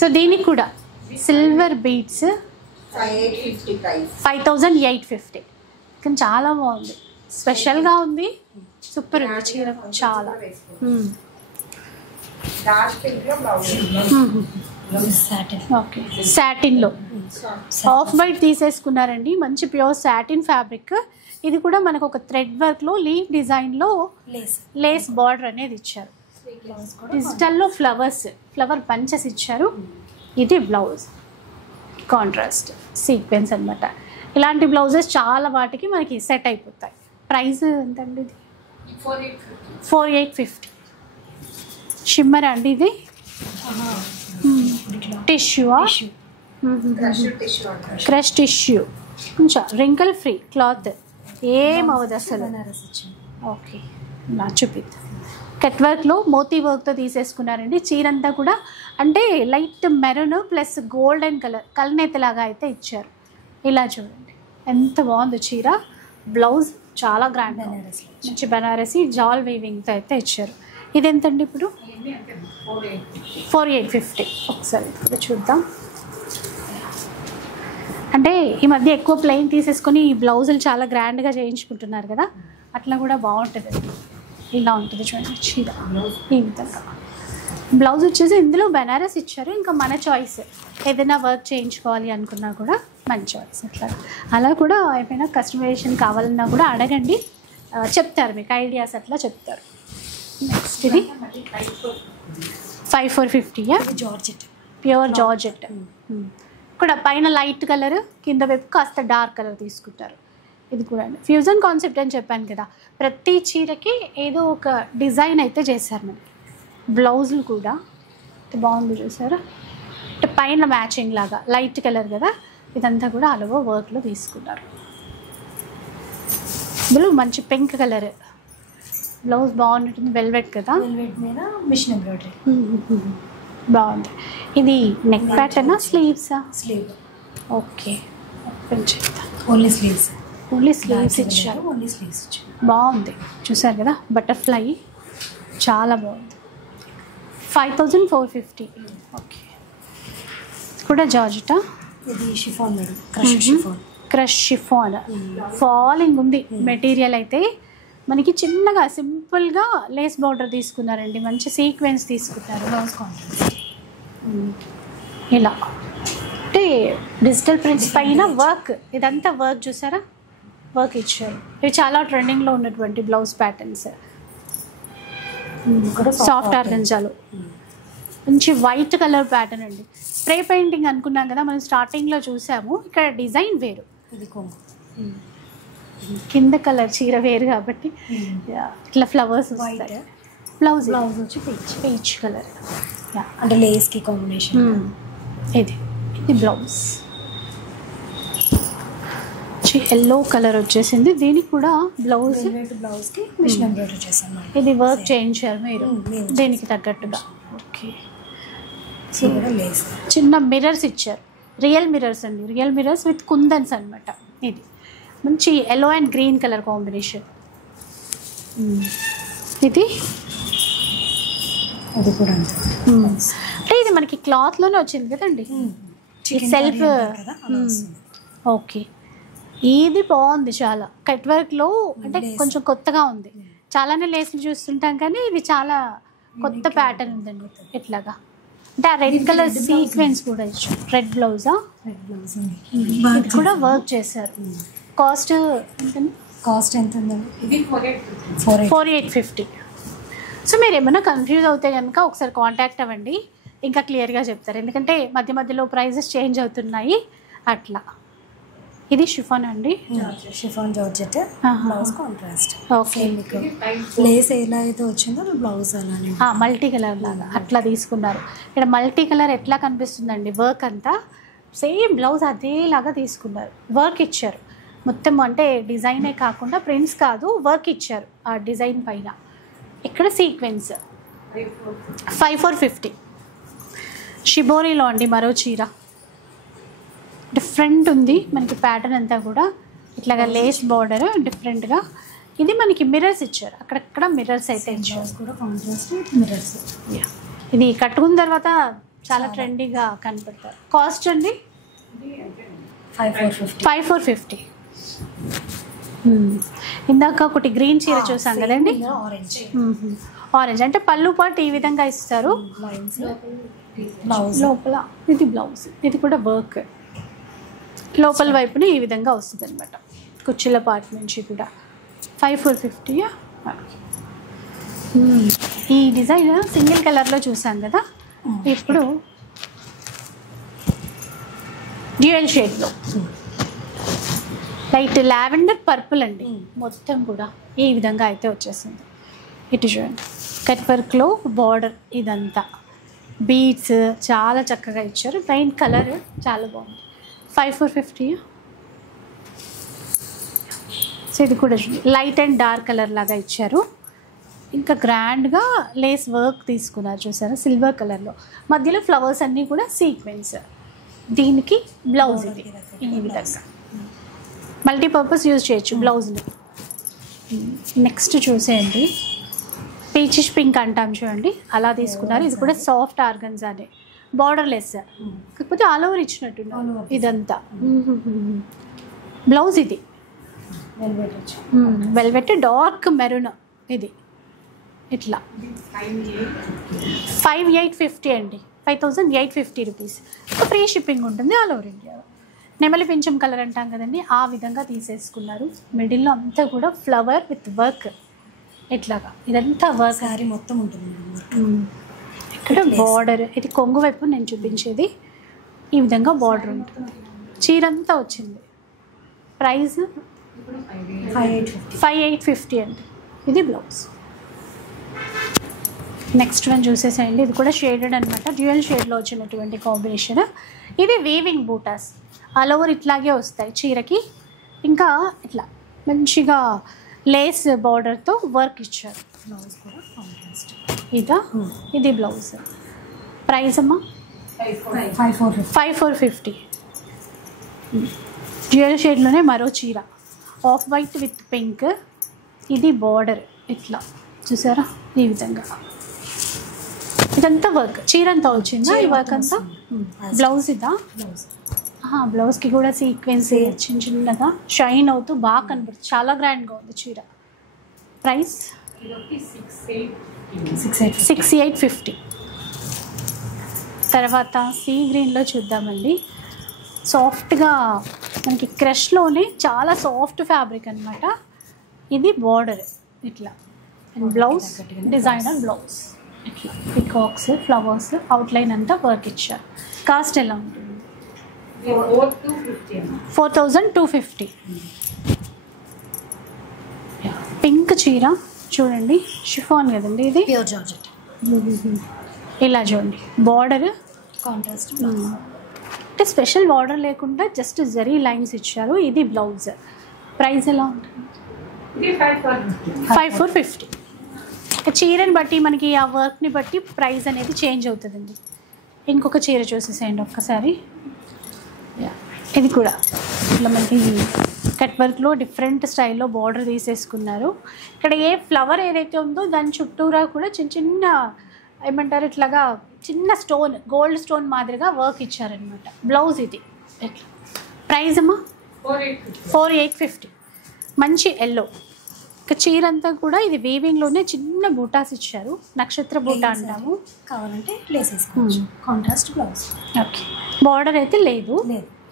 సో దీనికి కూడా సిల్వర్ బీడ్స్ 5850. కానీ చాలా బాగుంది, స్పెషల్గా ఉంది, సూపర్ ఉంది చీర చాలా. ఓకే, సాటిన్లో ఆఫ్ వైట్ తీసేసుకున్నారండి. మంచి ప్యూర్ సాటిన్ ఫ్యాబ్రిక్. ఇది కూడా మనకు ఒక థ్రెడ్ వర్క్లో లీఫ్ డిజైన్లో లేస్ బార్డర్ అనేది ఇచ్చారు. డిజిటల్లో ఫ్లవర్ బంచెస్ ఇచ్చారు. ఇది బ్లౌజ్ కాంట్రాస్ట్ సీక్వెన్స్ అనమాట. ఇలాంటి బ్లౌజెస్ చాలా వాటికి మనకి సెట్ అయిపోతాయి. ప్రైస్ ఎంతండి? ఇది 4850. షిమ్మర్ అండి ఇది. Tissue, crush tissue. కొంచెం రింకల్ ఫ్రీ క్లాత్ ఏం అవ్వదు అసలు. బనారస్ వచ్చింది. ఓకే, నా చూపిద్దాం. కట్ వర్క్లో మోతీ వర్క్తో తీసేసుకున్నారండి. చీర అంతా కూడా అంటే light maroon plus golden colour కలనేతలాగా అయితే ఇచ్చారు. ఇలా చూడండి ఎంత బాగుంది చీర. బ్లౌజ్ చాలా గ్రాండ్ బనారస్ మంచి బనారసి జాల్ వీవింగ్తో అయితే ఇచ్చారు. ఇది ఎంతండి ఇప్పుడు? 4850. ఒకసారి ఇప్పుడు చూద్దాం. అంటే ఈ మధ్య ఎక్కువ ప్లెయిన్ తీసేసుకొని ఈ బ్లౌజులు చాలా గ్రాండ్గా చేయించుకుంటున్నారు కదా, అట్లా కూడా బాగుంటుంది. ఇలా ఉంటుంది చూడండి చీర ఈ విధంగా. బ్లౌజ్ వచ్చేసి ఇందులో బనారస్ ఇచ్చారు. ఇంకా మన చాయిస్, ఏదైనా వర్క్ చేయించుకోవాలి అనుకున్నా కూడా మన చాయిస్. అట్లా అలా కూడా ఏమైనా కస్టమైజేషన్ కావాలన్నా కూడా అడగండి, చెప్తారు మీకు ఐడియాస్ అట్లా చెప్తారు. నెక్స్ట్ ఇది 5450. Georgette, pure georgette. ఇక్కడ పైన లైట్ కలర్, కింద వైపు కాస్త డార్క్ కలర్ తీసుకుంటారు. ఇది కూడా ఫ్యూజన్ కాన్సెప్ట్ అని చెప్పాను కదా, ప్రతి చీరకి ఏదో ఒక డిజైన్ అయితే చేశారు మనకి. బ్లౌజులు కూడా బాగుంది చూసారా, అంటే పైన మ్యాచింగ్ లాగా లైట్ కలర్ కదా, ఇదంతా కూడా అలవో వర్క్లో తీసుకున్నారు. ఇందులో మంచి పింక్ కలర్ బ్లౌజ్ బాగుంటుంది, వెల్వెట్ కదా, వెల్వెట్ మీద మిషన్ ఎంబ్రాయిడరీ బాగుంది. ఇది నెక్ ప్యాటర్నా స్లీవ్సా? స్లీవ్. ఓకే, ఓపెన్ చేద్దాం. ఓన్లీ స్లీవ్స్, ఓన్లీ స్లీవ్స్ ఇచ్చారు. ఓన్లీ స్లీవ్స్ ఇచ్చారు. బాగుంది చూసారు కదా, బటర్ఫ్లై చాలా బాగుంది. 5450. ఓకే, కూడా జార్జెటా? ఇది chiffon madam, crush chiffon. Crush chiffon falling ఉంది మెటీరియల్ అయితే. మనకి చిన్నగా సింపుల్గా లేస్ బార్డర్ తీసుకున్నారండి, మంచి సీక్వెన్స్ తీసుకున్నారు. బ్లౌజ్ కాంట్రాస్ట్ ఇలా అంటే డిజిటల్ ప్రింట్స్ పైన వర్క్, ఇదంతా వర్క్ చూసారా, వర్క్ ఇచ్చారు. ఇవి చాలా ట్రెండింగ్లో ఉన్నటువంటి బ్లౌజ్ ప్యాటర్న్స్. సాఫ్ట్ ఆర్గంజాలో మంచి వైట్ కలర్ ప్యాటర్న్ అండి. స్ప్రే పెయింటింగ్ అనుకున్నాం కదా మనం స్టార్టింగ్లో చూసాము, ఇక్కడ డిజైన్ వేరు. ఇది కొంగు, కింద కలర్ చీర వేరు కాబట్టి ఇట్లా ఫ్లవర్స్ వైట్. బ్లౌజ్ బ్లౌజ్ వచ్చి పీచ్, పీచ్ కలర్ అంటే లేస్కి కాంబినేషన్. ఇది బ్లౌజ్ ఎల్లో కలర్ వచ్చేసింది. దీనికి కూడా బ్లౌజ్ బ్లౌజ్కి మిషన్ ఎంబ్రాయిడరీ చేశాను. ఇది వర్క్ చేయించారు మీరు మేము దీనికి తగ్గట్టుగా. ఓకే, సో కూడా లేస్. చిన్న మిర్రర్స్ ఇచ్చారు, రియల్ మిర్రర్స్ అండి, రియల్ మిర్రర్స్ విత్ కుందన్స్ అనమాట. ఇది మంచి yellow and green colour combination. ఇది అది కూడా అంతే. అంటే ఇది మనకి క్లాత్లోనే వచ్చింది కదండి, సెల్ఫ్. ఓకే, ఇది బాగుంది చాలా. కట్ వర్క్లో అంటే కొంచెం కొత్తగా ఉంది. చాలానే లేస్లు చూస్తుంటాం కానీ ఇది చాలా కొత్త ప్యాటర్న్ ఉందండి. ఇట్లాగా అంటే ఆ రెడ్ కలర్ సీక్వెన్స్ కూడా ఇచ్చారు. రెడ్ బ్లౌజా? రెడ్ బ్లౌజ్ ఉంది. ఇది కూడా వర్క్ చేశారు. కాస్ట్ కాస్ట్ ఎంత ఉందండి? ఇది 4850. సో మీరు ఏమైనా కన్ఫ్యూజ్ అవుతే కనుక ఒకసారి కాంటాక్ట్ అవ్వండి, ఇంకా క్లియర్గా చెప్తారు. ఎందుకంటే మధ్య మధ్యలో ప్రైజెస్ చేంజ్ అవుతున్నాయి అట్లా. ఇది షిఫాన్ అండి, chiffon georgette, blouse contrast. Okay, మీకు లేస్ ఎలా అయితే వచ్చిందో బ్లౌజ్ అలానే మల్టీ కలర్ లాగా అట్లా తీసుకున్నారు. ఇక్కడ మల్టీ కలర్ ఎట్లా కనిపిస్తుందండి, వర్క్ అంతా సేమ్ బ్లౌజ్ అదేలాగా తీసుకున్నారు. వర్క్ ఇచ్చారు మొత్తం, అంటే డిజైనే కాకుండా ప్రింట్స్ కాదు, వర్క్ ఇచ్చారు ఆ డిజైన్ పైన. ఇక్కడ సీక్వెన్స్ 5450. షిబోరీలో అండి మరో చీర, డిఫరెంట్ ఉంది మనకి ప్యాటర్న్ అంతా కూడా. ఇట్లాగా లేస్ బార్డర్ డిఫరెంట్గా. ఇది మనకి మిర్రర్స్ ఇచ్చారు, అక్కడక్కడ మిర్రర్స్ అయితే ఇచ్చారు. కూడా కాంట్రాస్ట్ మిర్రర్స్. ఇది కట్టుకున్న తర్వాత చాలా ట్రెండీగా కనపడతారు. కాస్ట్ అండి 5450. ఇందాక ఒకటి గ్రీన్ చీర చూసాం కదండి, ఆరెంజ్. ఆరెంజ్ అంటే పళ్ళు పాటు ఈ విధంగా ఇస్తారు. బ్లౌజ్ లోపల ఇది బ్లౌజ్, ఇది కూడా వర్క్ లోపల వైపున ఈ విధంగా వస్తుంది అనమాట. కుర్చీల పార్ట్ నుంచి కూడా 5450. ఈ డిజైన్ సింగిల్ కలర్లో చూసాం కదా, ఇప్పుడు డ్యూయల్ షేడ్లో లైట్ లావెండర్ పర్పుల్ అండి, మొత్తం కూడా ఈ విధంగా అయితే వచ్చేసింది. ఇటు చూడండి, కట్ వర్క్లో బార్డర్ ఇదంతా బీడ్స్ చాలా చక్కగా ఇచ్చారు. మెయిన్ కలర్ చాలా బాగుంది. 5450. సో ఇది కూడా లైట్ అండ్ డార్క్ కలర్ లాగా ఇచ్చారు. ఇంకా గ్రాండ్గా లేస్ వర్క్ తీసుకున్నారు చూసారా, సిల్వర్ కలర్లో. మధ్యలో ఫ్లవర్స్ అన్నీ కూడా సీక్వెన్స్. దీనికి బ్లౌజ్ ఇది ఈ విధంగా మల్టీపర్పస్ యూజ్ చేయొచ్చు బ్లౌజ్ని. నెక్స్ట్ చూసేయండి, పీచిష్ పింక్ అంటాం చూడండి, అలా తీసుకున్నారు. ఇది కూడా సాఫ్ట్ ఆర్గన్జానే, బార్డర్ లెస్, కాకపోతే ఆల్ ఓవర్ ఇచ్చినట్టున్నారు ఇదంతా. బ్లౌజ్ ఇది వెల్వెట్ డార్క్ మెరూన్, ఇది ఇట్లా 5850 అండి, 5850 రూపీస్. ఫ్రీ షిప్పింగ్ ఉంటుంది ఆల్ ఓవర్ ఇండియా. నెమలి పింఛం కలర్ అంటాం కదండి, ఆ విధంగా తీసేసుకున్నారు. మిడిల్లో అంతా కూడా ఫ్లవర్ విత్ వర్క్ ఇట్లాగా, ఇదంతా వర్క్. శారీ మొత్తం ఉంటుంది. ఇక్కడ బార్డర్, ఇది కొంగు వైపు నేను చూపించేది. ఈ విధంగా బార్డర్ ఉంటుంది, చీర అంతా వచ్చింది. ప్రైస్ 5850 అండి. ఇది బ్లౌజ్. నెక్స్ట్ వన్ చూసేసేయండి, ఇది కూడా షేడెడ్ అనమాట, డ్యూయల్ షేడ్లో వచ్చినటువంటి కాంబినేషన్. ఇది వీవింగ్ బూటాస్ ఆల్ ఓవర్ ఇట్లాగే వస్తాయి చీరకి. ఇంకా ఇట్లా మంచిగా లేస్ బార్డర్తో వర్క్ ఇచ్చారు. బ్లౌజ్ కూడా కాంట్రాస్ట్. ఇది బ్లౌజ్. ప్రైస్ అమ్మా 5450. డ్యూయల్ షేడ్లోనే మరో చీర, ఆఫ్ వైట్ విత్ పింక్. ఇది బార్డర్ ఇట్లా చూసారా, ఈ విధంగా ఇదంతా వర్క్. చీర అంతా వచ్చిందా ఈ వర్క్ అంతా? బ్లౌజ్ ఇదా? బ్లౌజ్కి కూడా సీక్వెన్స్ చిన్న చిన్నగా షైన్ అవుతూ బాగా కనబడుతుంది, చాలా గ్రాండ్గా ఉంది చీర. ప్రైస్ 6850. తర్వాత సీ గ్రీన్లో చూద్దామండి. సాఫ్ట్గా మనకి క్రష్లోనే చాలా సాఫ్ట్ ఫ్యాబ్రిక్ అనమాట. ఇది బార్డర్ ఇట్లా, అండ్ బ్లౌజ్ డిజైనర్ బ్లౌజ్ ఇట్లా పికాక్స్ ఫ్లవర్స్ అవుట్లైన్ అంతా వర్క్ ఇచ్చారు. కాస్ట్ ఎలా ఉంటుంది? 4250. పింక్ చీర చూడండి, షిఫాన్ కదండి ఇది, ప్యూర్ జార్జెట్. ఇలా చూడండి బార్డర్ కాంట్రాస్ట్. అంటే స్పెషల్ బార్డర్ లేకుండా జస్ట్ జరీ లైన్స్ ఇచ్చారు. ఇది బ్లౌజ్. ప్రైస్ ఎలా ఉంటుంది? 5450. చీరని బట్టి మనకి ఆ వర్క్ని బట్టి ప్రైస్ అనేది చేంజ్ అవుతుందండి. ఇంకొక చీర చూసేసేయండి ఒక్కసారి. ఇది కూడా ఇట్లా మనకి కట్ వర్క్లో డిఫరెంట్ స్టైల్లో బార్డర్ తీసేసుకున్నారు. ఇక్కడ ఏ ఫ్లవర్ ఏదైతే ఉందో దాని చుట్టూరా కూడా చిన్న చిన్న ఏమంటారు ఇట్లాగా చిన్న స్టోన్, గోల్డ్ స్టోన్ మాదిరిగా వర్క్ ఇచ్చారనమాట. బ్లౌజ్ ఇది ఇట్లా. ప్రైస్ అమ్మా 4850. మంచి ఎల్లో. ఇక చీర అంతా కూడా ఇది వీవింగ్లోనే చిన్న బూటాస్ ఇచ్చారు, నక్షత్ర బూటా అంటాము. కావాలంటే లేస్ వేసుకోవచ్చు. Contrast blouse. ఓకే, బార్డర్ అయితే లేదు,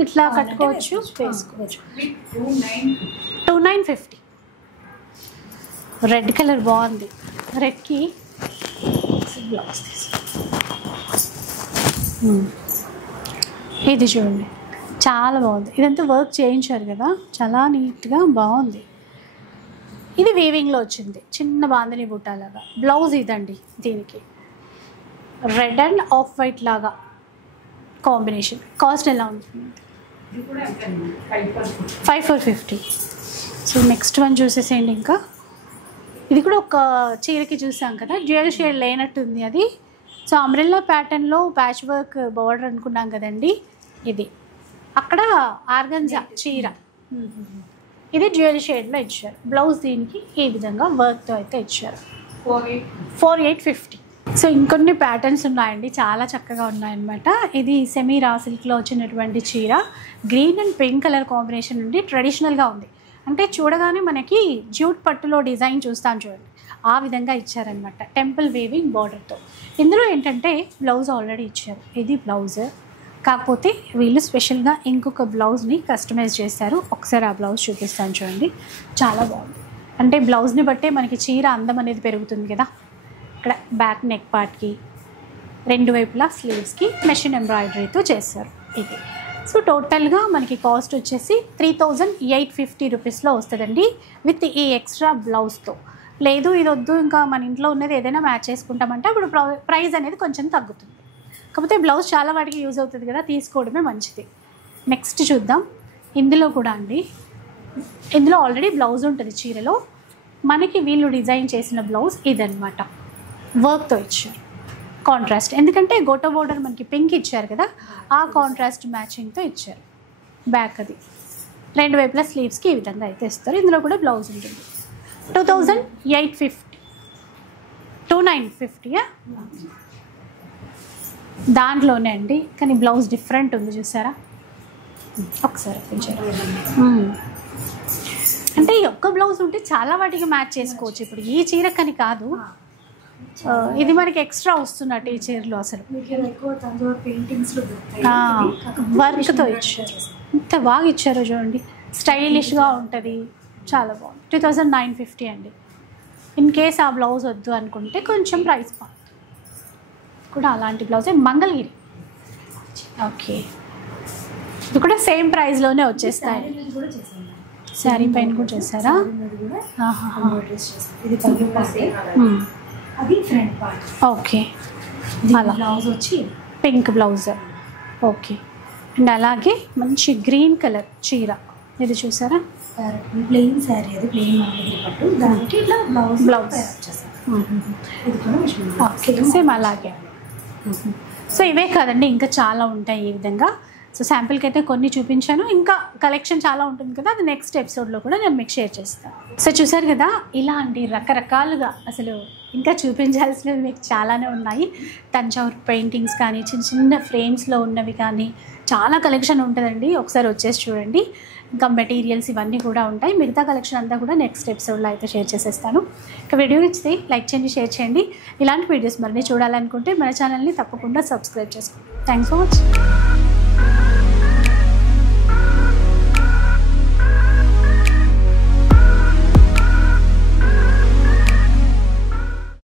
ఇట్లా కట్టుకోవచ్చు, వేసుకోవచ్చు. 2950. రెడ్ కలర్ బాగుంది, రెడ్కి బ్లౌజ్ ఇది చూడండి, చాలా బాగుంది. ఇదంతా వర్క్ చేయించారు కదా, చాలా నీట్గా బాగుంది. ఇది వీవింగ్లో వచ్చింది, చిన్న బాందని బుట్టాలాగా. బ్లౌజ్ ఇదండి, దీనికి రెడ్ అండ్ ఆఫ్ వైట్ లాగా కాంబినేషన్. కాస్ట్ ఎలా ఉంటుంది? 5450. సో నెక్స్ట్ వన్ చూసేసేయండి. ఇంకా ఇది కూడా ఒక చీరకి చూసాం కదా, డ్యూయల్ షేడ్ లేనట్టుంది అది. సో అంబ్రెల్లా ప్యాటర్న్లో ప్యాచ్ వర్క్ బార్డర్ అనుకున్నాం కదండి, ఇది అక్కడ ఆర్గంజా చీర. ఇది డ్యూయల్ షేడ్లో ఇచ్చారు. బ్లౌజ్ దీనికి ఈ విధంగా వర్క్తో అయితే ఇచ్చారు. 4850. సో ఇంకొన్ని ప్యాటర్న్స్ ఉన్నాయండి, చాలా చక్కగా ఉన్నాయన్నమాట. ఇది సెమీ రా సిల్క్లో వచ్చినటువంటి చీర, green and pink colour combination నుండి ట్రెడిషనల్గా ఉంది. అంటే చూడగానే మనకి జ్యూట్ పట్టులో డిజైన్ చూస్తాను చూడండి, ఆ విధంగా ఇచ్చారనమాట, టెంపుల్ వీవింగ్ బార్డర్తో. ఇందులో ఏంటంటే బ్లౌజ్ ఆల్రెడీ ఇచ్చారు, ఇది బ్లౌజ్. కాకపోతే వీళ్ళు స్పెషల్గా ఇంకొక బ్లౌజ్ని కస్టమైజ్ చేశారు. ఒకసారి ఆ బ్లౌజ్ చూపిస్తాను చూడండి, చాలా బాగుంది. అంటే బ్లౌజ్ని బట్టే మనకి చీర అందం అనేది పెరుగుతుంది కదా. ఇక్కడ బ్యాక్ నెక్ పార్ట్కి రెండు వైపులా స్లీవ్స్కి మెషిన్ ఎంబ్రాయిడరీతో చేస్తారు ఇది. సో టోటల్గా మనకి కాస్ట్ వచ్చేసి 3850 రూపీస్లో వస్తుందండి, విత్ ఈ ఎక్స్ట్రా బ్లౌజ్తో. లేదు ఇది వద్దు, ఇంకా మన ఇంట్లో ఉన్నది ఏదైనా మ్యాచ్ చేసుకుంటామంటే అప్పుడు ప్రైస్ అనేది కొంచెం తగ్గుతుంది. కాకపోతే బ్లౌజ్ చాలా వాటికి యూజ్ అవుతుంది కదా, తీసుకోవడమే మంచిది. నెక్స్ట్ చూద్దాం. ఇందులో కూడా అండి ఇందులో ఆల్రెడీ బ్లౌజ్ ఉంటుంది చీరలో. మనకి వీళ్ళు డిజైన్ చేసిన బ్లౌజ్ ఇదనమాట, వర్క్తో ఇచ్చారు కాంట్రాస్ట్. ఎందుకంటే గోటో బోర్డర్ మనకి పింక్ ఇచ్చారు కదా, ఆ కాంట్రాస్ట్ మ్యాచింగ్తో ఇచ్చారు. బ్యాక్ అది 2 వైపులా స్లీవ్స్కి ఈ విధంగా అయితే ఇస్తారు. ఇందులో కూడా బ్లౌజ్ ఉంటుంది. 2850, 2950 దాంట్లోనే అండి. కానీ బ్లౌజ్ డిఫరెంట్ ఉంది చూసారా, ఒకసారి అంటే ఈ ఒక్క బ్లౌజ్ ఉంటే చాలా వాటికి మ్యాచ్ చేసుకోవచ్చు. ఇప్పుడు ఈ చీరకని కాదు, ఇది మనకి ఎక్స్ట్రా వస్తున్నట్టు ఈ చీరలో అసలు వర్క్తో ఇచ్చారు. ఇంత బాగా ఇచ్చారు చూడండి, స్టైలిష్గా ఉంటుంది, చాలా బాగుంది. 2950 అండి. ఇన్ కేస్ ఆ బ్లౌజ్ వద్దు అనుకుంటే కొంచెం ప్రైస్ కూడా అలాంటి బ్లౌజే మంగళగిరి. ఓకే, ఇది కూడా సేమ్ ప్రైస్లోనే వచ్చేస్తాయి. శారీ పైన కూడా చేస్తారా? అది ఫ్రంట్ పార్ట్. ఓకే, అలా బ్లౌజ్ వచ్చి పింక్ బ్లౌజ్. ఓకే, అండ్ అలాగే మంచి గ్రీన్ కలర్ చీర ఇది చూసారా, ప్లెయిన్ శారీ, అది ప్లెయిన్ మంగళగిరి పట్టు, దానికి ఇట్లా బ్లౌజ్ ఓకే, సేమ్ అలాగే. సో ఇవే కాదండి, ఇంకా చాలా ఉంటాయి ఈ విధంగా. సో శాంపిల్కి అయితే కొన్ని చూపించాను, ఇంకా కలెక్షన్ చాలా ఉంటుంది కదా, అది నెక్స్ట్ ఎపిసోడ్లో కూడా నేను మీకు షేర్ చేస్తాను. సో చూసారు కదా, ఇలాంటి రకరకాలుగా అసలు ఇంకా చూపించాల్సినవి మీకు చాలానే ఉన్నాయి. తంజావూరు పెయింటింగ్స్ కానీ, చిన్న చిన్న ఫ్రేమ్స్లో ఉన్నవి కానీ చాలా కలెక్షన్ ఉంటుందండి. ఒకసారి వచ్చేసి చూడండి. ఇంకా మెటీరియల్స్ ఇవన్నీ కూడా ఉంటాయి. మిగతా కలెక్షన్ అంతా కూడా నెక్స్ట్ ఎపిసోడ్లో అయితే షేర్ చేసేస్తాను. ఇక వీడియో ఇస్తే లైక్ చేయండి, షేర్ చేయండి. ఇలాంటి వీడియోస్ మరిన్ని చూడాలనుకుంటే మన ఛానల్ని తప్పకుండా సబ్స్క్రైబ్ చేసుకోండి. Thanks for watching.